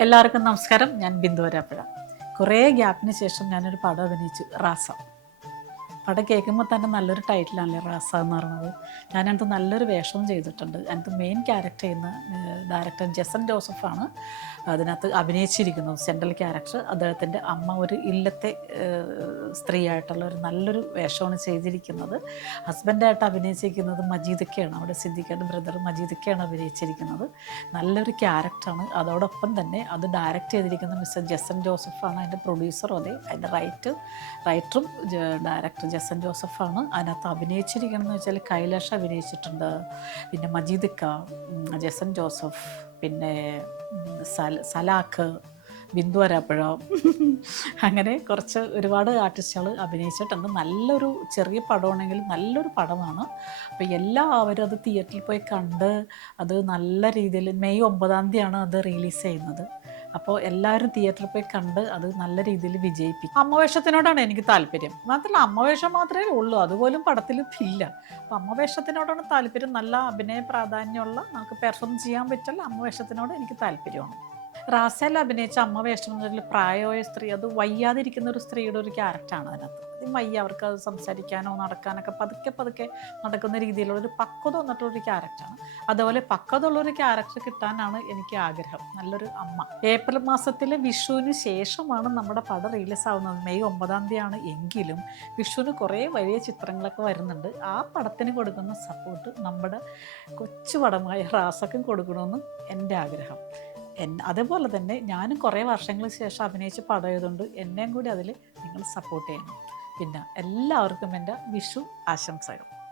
എല്ലാവർക്കും നമസ്കാരം. ഞാൻ ബിന്ദു വരാപ്പുഴ. കുറേ ഗ്യാപ്പിന് ശേഷം ഞാനൊരു പടം അഭിനയിച്ചു. റാസ. പടം കേൾക്കുമ്പോൾ തന്നെ നല്ലൊരു ടൈറ്റിലാണല്ലേ റാസ എന്ന് പറയുന്നത് ഞാനതിനകത്ത് നല്ലൊരു വേഷവും ചെയ്തിട്ടുണ്ട്. അതിനകത്ത് മെയിൻ ക്യാരക്ടർ ചെയ്യുന്ന ഡയറക്ടർ ജസൻ ജോസഫാണ്. അതിനകത്ത് അഭിനയിച്ചിരിക്കുന്നത് സെൻട്രൽ ക്യാരക്ടർ അദ്ദേഹത്തിന്റെ അമ്മ ഒരു ഇല്ലത്തെ സ്ത്രീയായിട്ടുള്ള ഒരു നല്ലൊരു വേഷമാണ് ചെയ്തിരിക്കുന്നത്. ഹസ്ബൻഡായിട്ട് അഭിനയിച്ചിരിക്കുന്നത് മജീദക്കെയാണ്. അവിടെ സിദ്ദിഖയുടെ ബ്രദർ മജീദക്കെയാണ് അഭിനയിച്ചിരിക്കുന്നത്. നല്ലൊരു ക്യാരക്ടറാണ് അതോടൊപ്പം തന്നെ അത് ഡയറക്റ്റ് ചെയ്തിരിക്കുന്ന മിസ്റ്റർ ജസൻ ജോസഫാണ്. അതിന്റെ പ്രൊഡ്യൂസറും അതെ. അതിന്റെ റൈറ്റ് റൈറ്ററും ഡയറക്ടർ ജസൻ ജോസഫാണ്. അതിനകത്ത് അഭിനയിച്ചിരിക്കണമെന്ന് വെച്ചാൽ കൈലാഷ് അഭിനയിച്ചിട്ടുണ്ട്. പിന്നെ മജീദിക്ക ജസൻ ജോസഫ് പിന്നെ സല സലാഖ് ബിന്ദു വരാപ്പുഴ അങ്ങനെ കുറച്ച് ഒരുപാട് ആർട്ടിസ്റ്റുകൾ അഭിനയിച്ചിട്ടുണ്ട്. നല്ലൊരു ചെറിയ പടമാണെങ്കിലും നല്ലൊരു പടമാണ്. അപ്പോൾ എല്ലാവരും അത് തിയേറ്ററിൽ പോയി കണ്ട് അത് നല്ല രീതിയിൽ മെയ് ഒമ്പതാം തീയതിയാണ് അത് റിലീസ് ചെയ്യുന്നത്. അപ്പോൾ എല്ലാവരും തിയേറ്ററിൽ പോയി കണ്ട് അത് നല്ല രീതിയിൽ വിജയിപ്പിക്കും. അമ്മവേഷത്തിനോടാണ് എനിക്ക് താല്പര്യം. മാത്രമല്ല അമ്മവേഷം മാത്രമേ ഉള്ളൂ. അതുപോലും പടത്തിൽ ഇല്ല. അപ്പോൾ അമ്മവേഷത്തിനോടാണ് താല്പര്യം. നല്ല അഭിനയ പ്രാധാന്യമുള്ള നമുക്ക് പെർഫോം ചെയ്യാൻ പറ്റുള്ള അമ്മവേഷത്തിനോട് എനിക്ക് താല്പര്യമാണ്. റാസേൽ അഭിനയിച്ച അമ്മ വേഷം പ്രായമായ സ്ത്രീ അത് വയ്യാതിരിക്കുന്ന ഒരു സ്ത്രീയുടെ ഒരു ക്യാരക്ടറാണ് അതിനകത്ത്. അത് വയ്യ അവർക്ക് അത് സംസാരിക്കാനോ നടക്കാനൊക്കെ പതുക്കെ പതുക്കെ നടക്കുന്ന രീതിയിലുള്ള ഒരു പക്വത വന്നിട്ടുള്ളൊരു ക്യാരക്ടറാണ്. അതുപോലെ പക്വത ഉള്ളൊരു ക്യാരക്ടർ കിട്ടാനാണ് എനിക്ക് ആഗ്രഹം. നല്ലൊരു അമ്മ. ഏപ്രിൽ മാസത്തിലെ വിഷുവിന് ശേഷമാണ് നമ്മുടെ പടം റിലീസ് ആവുന്നത് മെയ് ഒമ്പതാം തീയതിയാണ് എങ്കിലും വിഷുവിന് കുറേ വലിയ ചിത്രങ്ങളൊക്കെ വരുന്നുണ്ട്. ആ പടത്തിന് കൊടുക്കുന്ന സപ്പോർട്ട് നമ്മുടെ കൊച്ചു പടമായ റാസക്കും കൊടുക്കണമെന്ന് എന്റെ ആഗ്രഹം. അതേപോലെ തന്നെ ഞാനും കുറേ വർഷങ്ങൾക്ക് ശേഷം അഭിനയിച്ച് പടമായതുകൊണ്ട് എന്നെയും കൂടി അതിൽ നിങ്ങൾ സപ്പോർട്ട് ചെയ്യണം. പിന്നെ എല്ലാവർക്കും എന്റെ വിഷു ആശംസകൾ.